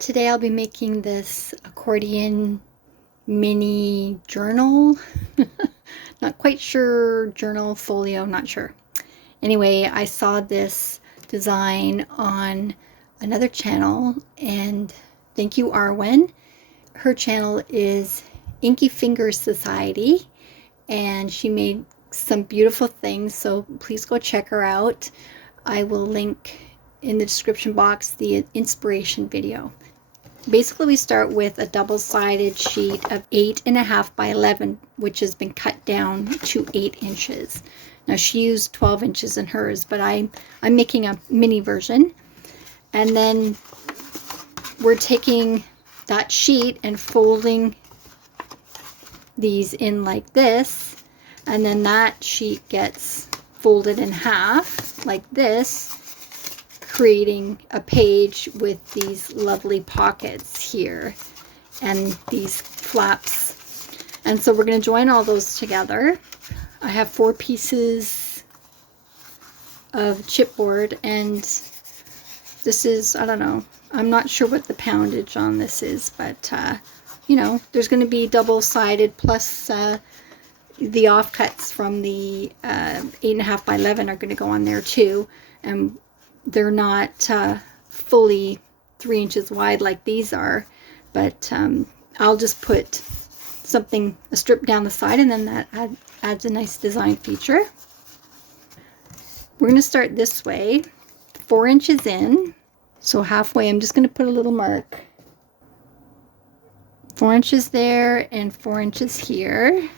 Today I'll be making this accordion mini journal. Not quite sure, journal, folio, not sure. Anyway, I saw this design on another channel, and thank you, Arwen. Her channel is Inky Fingers Society, and she made some beautiful things, so please go check her out. I will link in the description box the inspiration video. Basically, we start with a double-sided sheet of 8.5 by 11, which has been cut down to 8 inches. Now, she used 12 inches in hers, but I'm making a mini version. And then we're taking that sheet and folding these in like this, and then that sheet gets folded in half like this, creating a page with these lovely pockets here and these flaps. And so we're going to join all those together. I have 4 pieces of chipboard, and this is, I don't know, I'm not sure what the poundage on this is, but you know, there's going to be double-sided plus the offcuts from the 8.5 by 11 are going to go on there too, and they're not fully 3 inches wide like these are, but I'll just put something, a strip down the side, and then that adds a nice design feature. We're going to start this way, 4 inches in, so halfway I'm just going to put a little mark. 4 inches there and 4 inches here.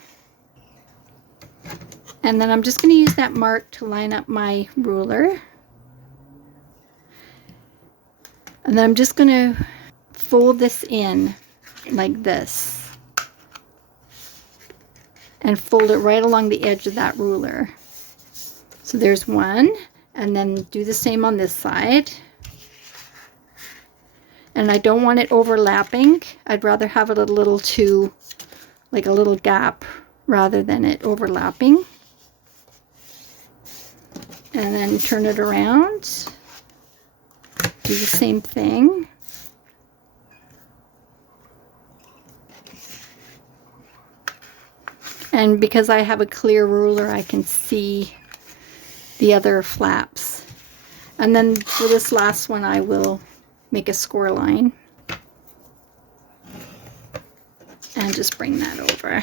And then I'm just going to use that mark to line up my ruler. And then I'm just going to fold this in like this and fold it right along the edge of that ruler. So there's one, and then do the same on this side. And I don't want it overlapping. I'd rather have it a little too, like a little gap rather than it overlapping. And then turn it around. Do the same thing. And because I have a clear ruler, I can see the other flaps. And then for this last one, I will make a score line. And just bring that over.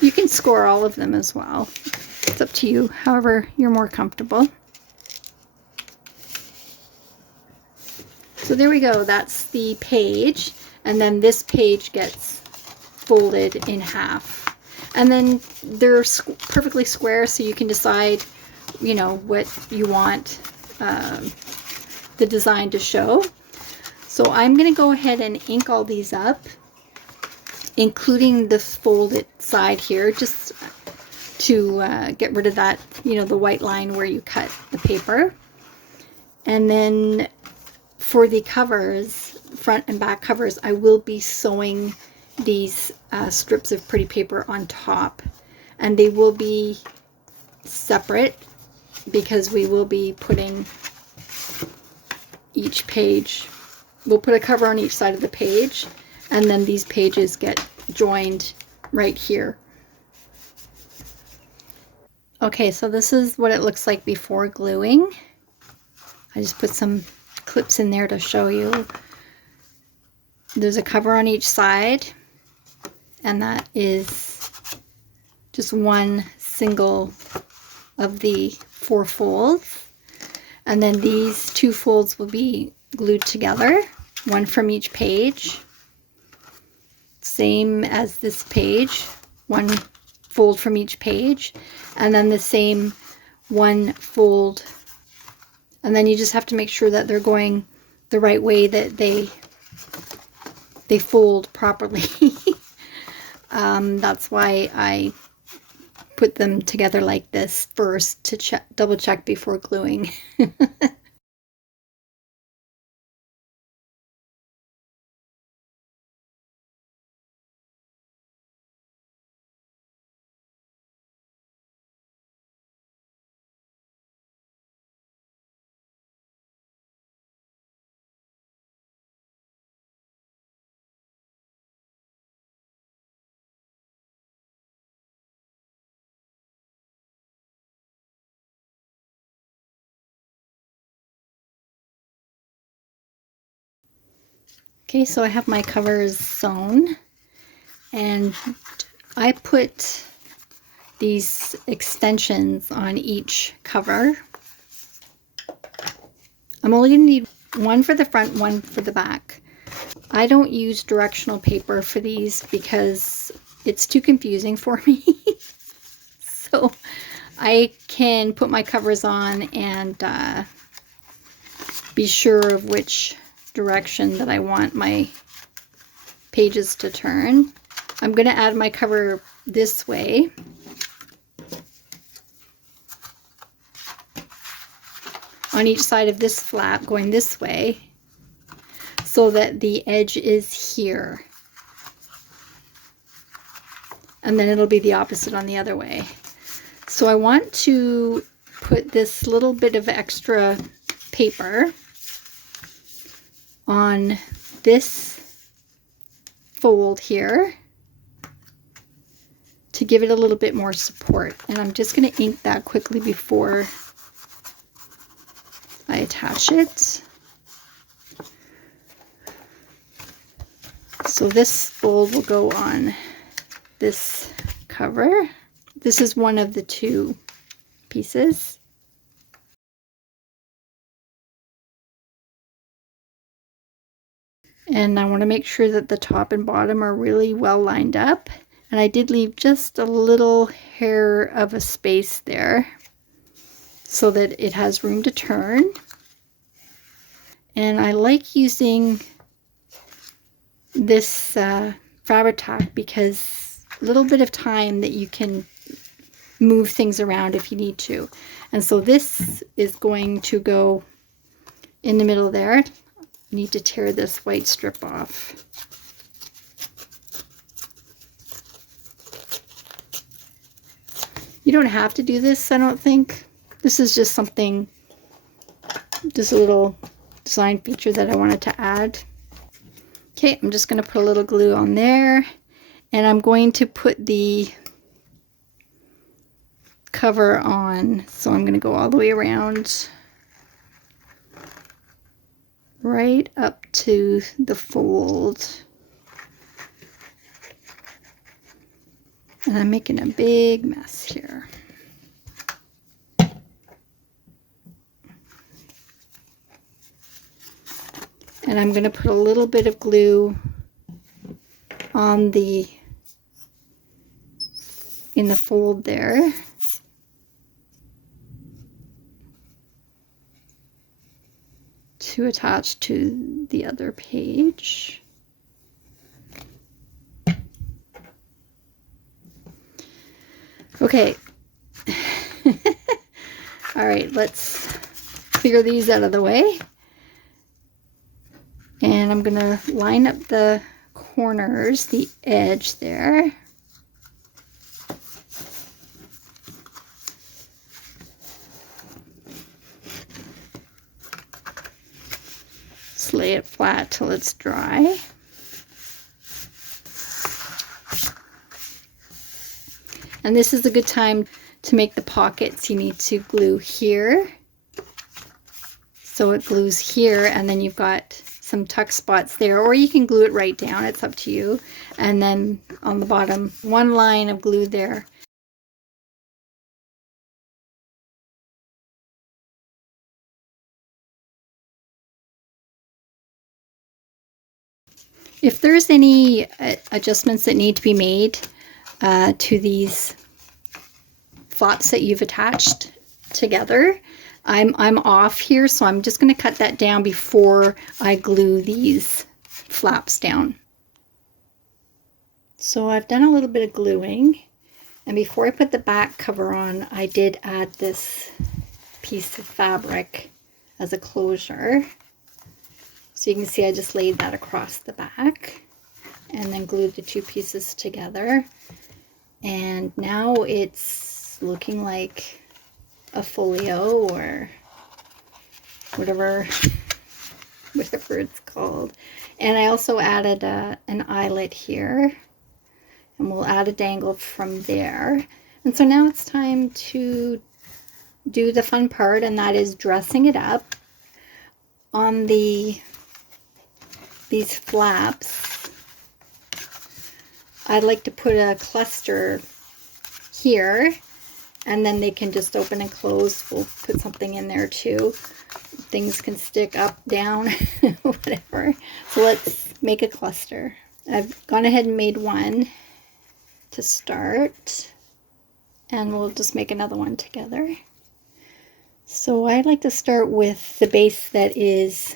You can score all of them as well. It's up to you, however you're more comfortable. So there we go, that's the page, and then this page gets folded in half. And then they're perfectly square, so you can decide, you know, what you want the design to show. So I'm going to go ahead and ink all these up, including the folded side here, just to get rid of that, you know, the white line where you cut the paper. And then for the covers, front and back covers, I will be sewing these strips of pretty paper on top, and they will be separate because we will be putting each page, we'll put a cover on each side of the page, and then these pages get joined right here. Okay, so this is what it looks like before gluing. I just put some clips in there to show you. There's a cover on each side, and that is just one single of the 4 folds. And then these 2 folds will be glued together, one from each page. Same as this page, 1 fold from each page, and then the same 1 fold. And then you just have to make sure that they're going the right way, that they fold properly. That's why I put them together like this first to double check before gluing. Okay, so I have my covers sewn, and I put these extensions on each cover. I'm only going to need one for the front, one for the back. I don't use directional paper for these because it's too confusing for me. So I can put my covers on and be sure of which direction that I want my pages to turn. I'm going to add my cover this way. On each side of this flap going this way, so that the edge is here. And then it'll be the opposite on the other way. So I want to put this little bit of extra paper on this fold here to give it a little bit more support. And I'm just going to ink that quickly before I attach it. So this fold will go on this cover. This is one of the two pieces. And I want to make sure that the top and bottom are really well lined up. And I did leave just a little hair of a space there so that it has room to turn. And I like using this fabric tack because a little bit of time that you can move things around if you need to. And so this is going to go in the middle there. I need to tear this white strip off. You don't have to do this, I don't think. This is just something, just a little design feature that I wanted to add. Okay, I'm just going to put a little glue on there, and I'm going to put the cover on. So I'm going to go all the way around, right up to the fold. And I'm making a big mess here. And I'm going to put a little bit of glue on in the fold there. To attach to the other page. Okay. All right, let's clear these out of the way. And I'm going to line up the corners, the edge there. Just lay it flat till it's dry. And this is a good time to make the pockets. You need to glue here. So it glues here, and then you've got some tuck spots there, or you can glue it right down, it's up to you. And then on the bottom, one line of glue there. If there's any adjustments that need to be made to these flaps that you've attached together, I'm off here, so I'm just going to cut that down before I glue these flaps down. So I've done a little bit of gluing, and before I put the back cover on, I did add this piece of fabric as a closure. So you can see I just laid that across the back and then glued the two pieces together. And now it's looking like a folio, or whatever it's called. And I also added an eyelet here, and we'll add a dangle from there. And so now it's time to do the fun part, and that is dressing it up. On the these flaps, I'd like to put a cluster here, and then they can just open and close. We'll put something in there too. Things can stick up, down, whatever. So let's make a cluster. I've gone ahead and made one to start, and we'll just make another one together. So I like to start with the base that is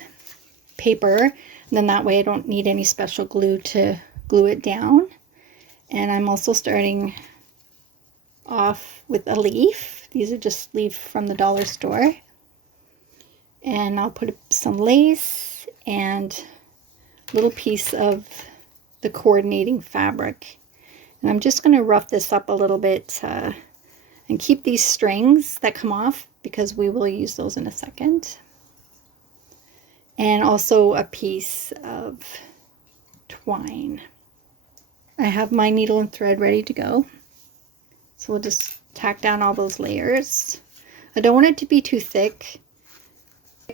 paper, and then that way I don't need any special glue to glue it down. And I'm also starting off with a leaf. These are just leaves from the dollar store. And I'll put some lace and a little piece of the coordinating fabric. And I'm just going to rough this up a little bit and keep these strings that come off, because we will use those in a second. And also a piece of twine. I have my needle and thread ready to go. So we'll just tack down all those layers. I don't want it to be too thick,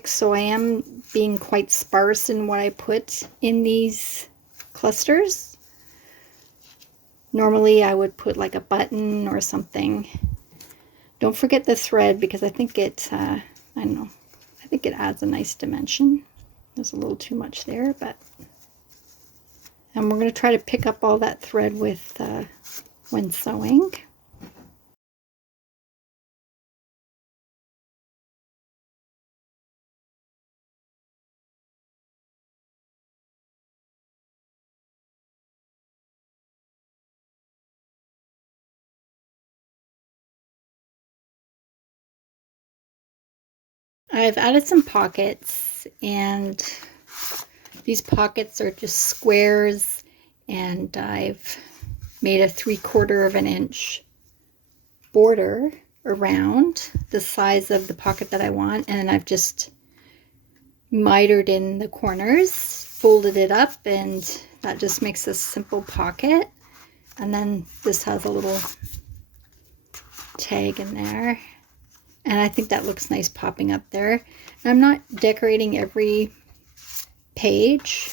so I am being quite sparse in what I put in these clusters. Normally I would put like a button or something. Don't forget the thread, because I think it, I don't know, I think it adds a nice dimension. There's a little too much there, but, and we're going to try to pick up all that thread with, when sewing. I've added some pockets, and these pockets are just squares, and I've made a 3/4 of an inch border around the size of the pocket that I want, and I've just mitered in the corners, folded it up, and that just makes a simple pocket. And then this has a little tag in there. And I think that looks nice popping up there. And I'm not decorating every page.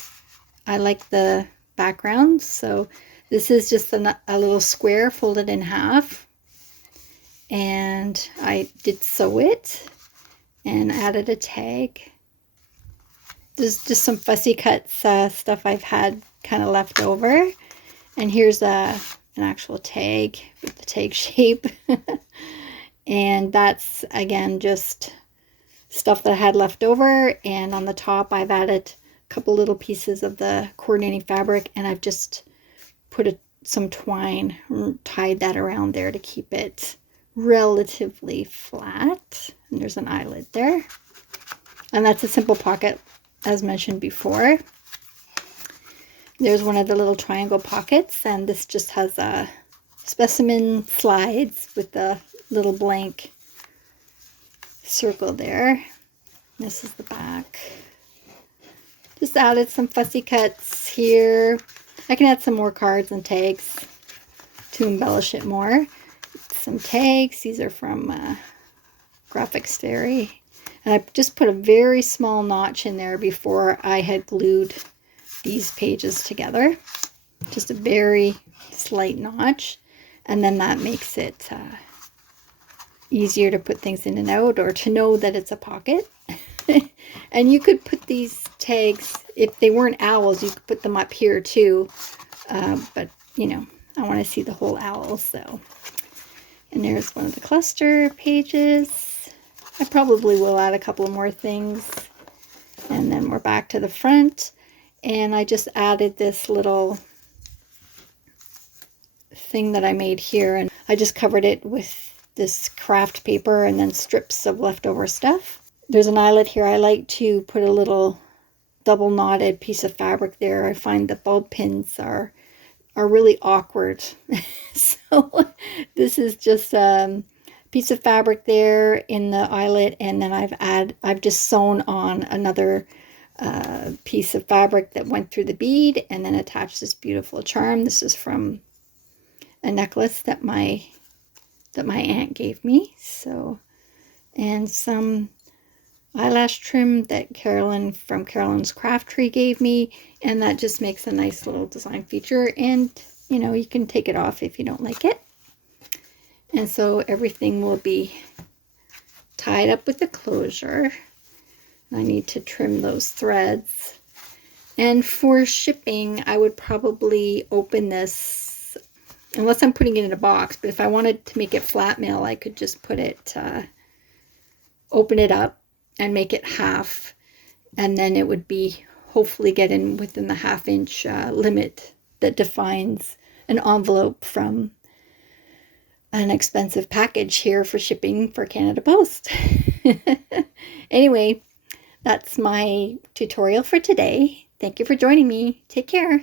I like the background. So this is just a little square folded in half. And I did sew it and added a tag. There's just some fussy cuts stuff I've had kind of left over. And here's an actual tag with the tag shape. And that's, again, just stuff that I had left over. And on the top, I've added a couple little pieces of the coordinating fabric, and I've just put some twine, tied that around there to keep it relatively flat. And there's an eyelet there. And that's a simple pocket, as mentioned before. There's one of the little triangle pockets, and this just has a specimen slides with the little blank circle there. This is the back. Just added some fussy cuts here. I can add some more cards and tags to embellish it more. Some tags. These are from Graphics Fairy. And I just put a very small notch in there before I had glued these pages together. Just a very slight notch. And then that makes it easier to put things in and out, or to know that it's a pocket. And you could put these tags, if they weren't owls, you could put them up here too. But, you know, I want to see the whole owl, so. And there's one of the cluster pages. I probably will add a couple more things. And then we're back to the front. And I just added this little thing that I made here, and I just covered it with this craft paper and then strips of leftover stuff. There's an eyelet here. I like to put a little double knotted piece of fabric there. I find the bulb pins are really awkward. So this is just a piece of fabric there in the eyelet, and then I've just sewn on another piece of fabric that went through the bead, and then attached this beautiful charm. This is from a necklace that my aunt gave me. So, and some eyelash trim that Carolyn from Carolyn's Craft Tree gave me, and that just makes a nice little design feature. And you know, you can take it off if you don't like it. And so everything will be tied up with the closure. I need to trim those threads. And for shipping, I would probably open this, unless I'm putting it in a box, but if I wanted to make it flat mail, I could just put it, open it up and make it half, and then it would be hopefully get in within the ½ inch limit that defines an envelope from an expensive package here for shipping for Canada Post. Anyway, that's my tutorial for today. Thank you for joining me. Take care.